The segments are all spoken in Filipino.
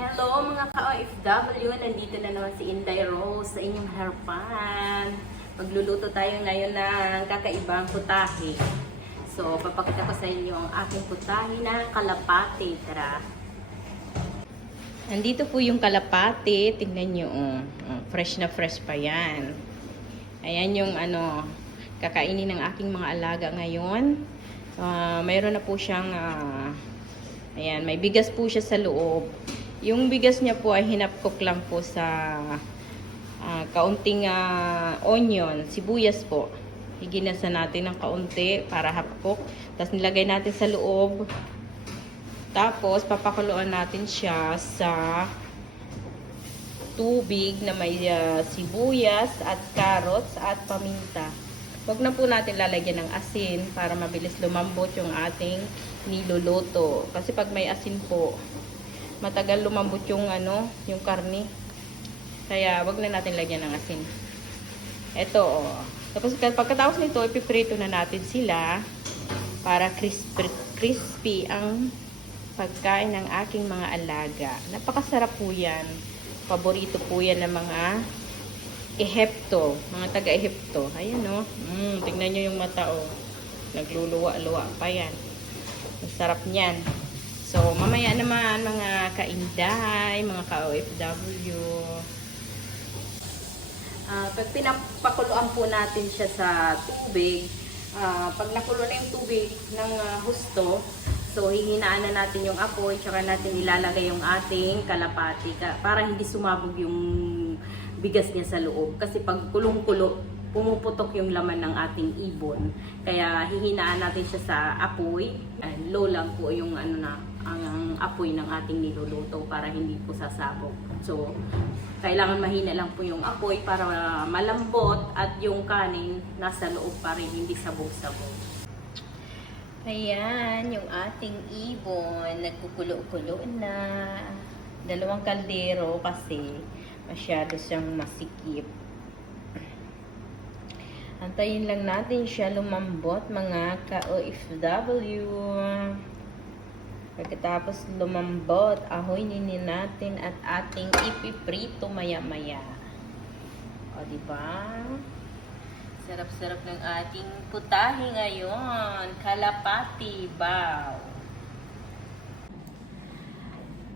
Hello mga ka-OFW! Nandito na naman si Inday Rose sa inyong harapan. Magluluto tayo ngayon ng kakaibang putahe. So, papakita ko sa inyo ang aking putahe na kalapate. Tara! Nandito po yung kalapate. Tingnan nyo. Oh. Oh, fresh na fresh pa yan. Ayan yung ano, kakainin ng aking mga alaga ngayon. Ah, mayroon na po siyang ah, ayan, may bigas po siya sa loob. Yung bigas niya po ay hinapkok lang po sa ah, kaunting ah, onion, sibuyas po. Higinasa natin ng kaunti para hapkok. Tapos nilagay natin sa loob. Tapos papakuluan natin siya sa tubig na may ah, sibuyas at carrots at paminta. Huwag na po natin lalagyan ng asin para mabilis lumambot yung ating niluluto. Kasi pag may asin po, matagal lumambot yung ano, yung karne. Kaya wag na natin lagyan ng asin. Ito, oh. Tapos pagkatapos nito, ipiprito na natin sila para crispy, crispy ang pagkain ng aking mga alaga. Napakasarap po yan. Paborito po yan ng mga Ehepto, mga taga-Ehepto. Ayan o. Oh. Mm, tignan nyo yung mata o. Oh. Nagluluwa-luwa pa yan. Ang sarap niyan. So, mamaya naman mga kainday, mga ka-OFW. Ah, pag pinapakuluan po natin siya sa tubig, ah, pag nakulo na yung tubig ng ah, husto, so hihinaan na natin yung apoy, tsaka natin ilalagay yung ating kalapati ka, para hindi sumabog yung bigas niya sa loob. Kasi pag kulong-kulo, pumuputok yung laman ng ating ibon. Kaya hihinaan natin siya sa apoy. Low lang po yung ano na, ang apoy ng ating niluluto para hindi po sasabog. So, kailangan mahina lang po yung apoy para malambot at yung kanin nasa loob pa rin, hindi sabog-sabog. Ayan, yung ating ibon, nagkukulo-kulo na. Dalawang kaldero kasi masyado siyang masikip. Antayin lang natin siya lumambot mga ka-OFW. Pagkatapos lumambot, ahoy ninin natin at ating ipiprito maya-maya. O, di ba? Sarap-sarap ng ating putahe ngayon. Kalapati, bao.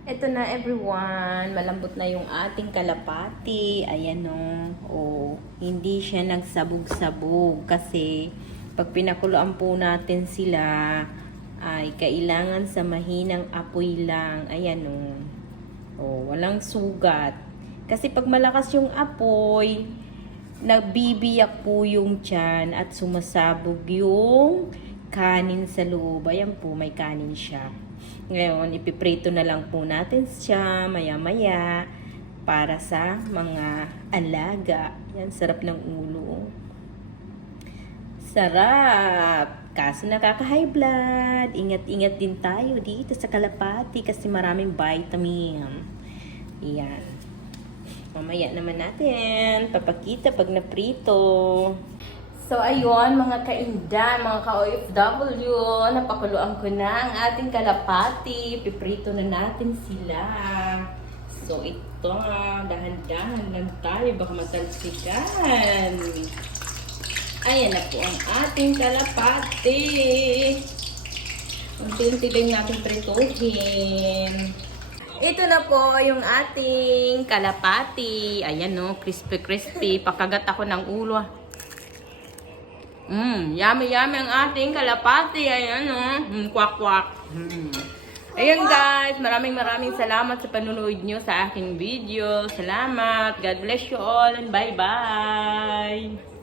Ito na everyone, malambot na yung ating kalapati. Ayan o. Oh, hindi siya nagsabog-sabog kasi pag pinakuluan po natin sila ay kailangan sa mahinang apoy lang. Ayan o. Oh, walang sugat. Kasi pag malakas yung apoy, nagbibiyak po yung tiyan at sumasabog yung kanin sa loob. Ayan po, may kanin siya. Ngayon, ipiprito na lang po natin siya maya-maya para sa mga alaga. Yan, sarap ng ulo. Sarap! Kaso nakaka-high blood. Ingat-ingat din tayo dito sa kalapati kasi maraming vitamin. Yan. Mamaya naman natin papakita pag naprito. So, ayun, mga kainda, mga ka-OFW, napakuluan ko na ang ating kalapati. Piprito na natin sila. So, ito, dahan-dahan lang tayo, baka matalsikan. Ayan na po ang ating kalapati. Unti-unti lang natin prituhin. Ito na po yung ating kalapati. Ayan no, crispy-crispy. Pakagat ako ng ulo. Mmm, yummy yummy ang ating kalapati. Ayan o. Mm, kwak kwak. Mm. Ayan guys, maraming maraming salamat sa panunood nyo sa aking video. Salamat. God bless you all and bye bye.